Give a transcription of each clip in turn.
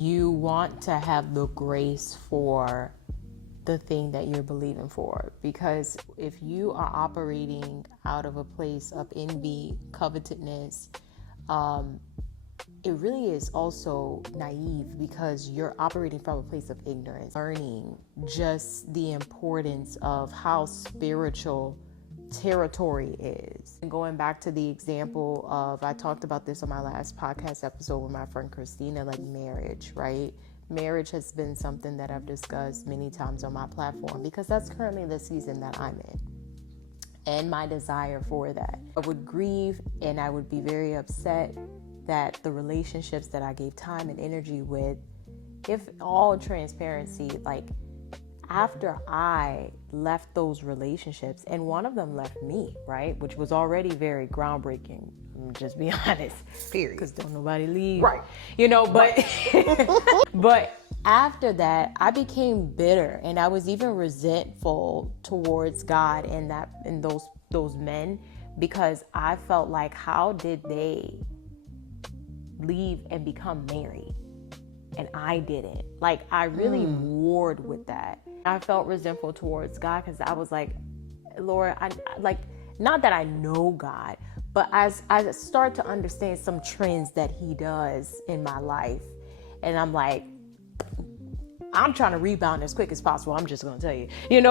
You want to have the grace for the thing that you're believing for, because if you are operating out of a place of envy, covetousness, it really is also naive, because you're operating from a place of ignorance, learning just the importance of how spiritual territory is. And going back to the example of, I talked about this on my last podcast episode with my friend Christina, like marriage, right? Marriage has been something that I've discussed many times on my platform, because that's currently the season that I'm in and my desire for that. I would grieve and I would be very upset that the relationships that I gave time and energy with, if all transparency, like after I left those relationships, and one of them left me, right, which was already very groundbreaking, just be honest, period, because don't nobody leave, right, but but after that I became bitter, and I was even resentful towards God and those men, because I felt like, how did they leave and become married and I didn't? Like, I really warred with that. I felt resentful towards God, because I was like, Lord, I like, not that I know God, but as I start to understand some trends that he does in my life, and I'm like, I'm trying to rebound as quick as possible. I'm just going to tell you, in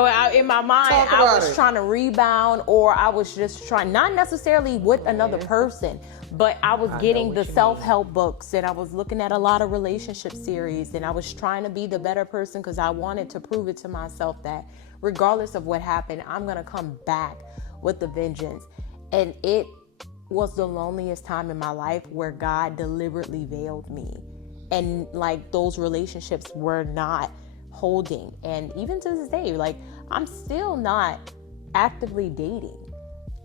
my mind, I was trying to rebound, or I was just trying, not necessarily with another person, but I was getting the self-help books, and I was looking at a lot of relationship series, and I was trying to be the better person, because I wanted to prove it to myself that regardless of what happened, I'm going to come back with the vengeance. And it was the loneliest time in my life where God deliberately veiled me. And like, those relationships were not holding. And even to this day, like, I'm still not actively dating.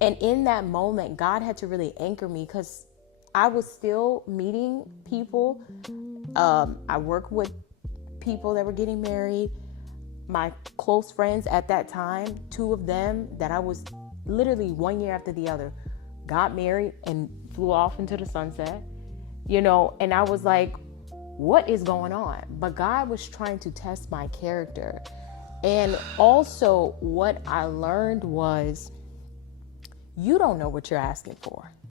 And in that moment, God had to really anchor me, because I was still meeting people. I worked with people that were getting married. My close friends at that time, 2 of them that I was literally 1 year after the other, got married and flew off into the sunset, and I was like, what is going on? But God was trying to test my character. And also what I learned was, you don't know what you're asking for.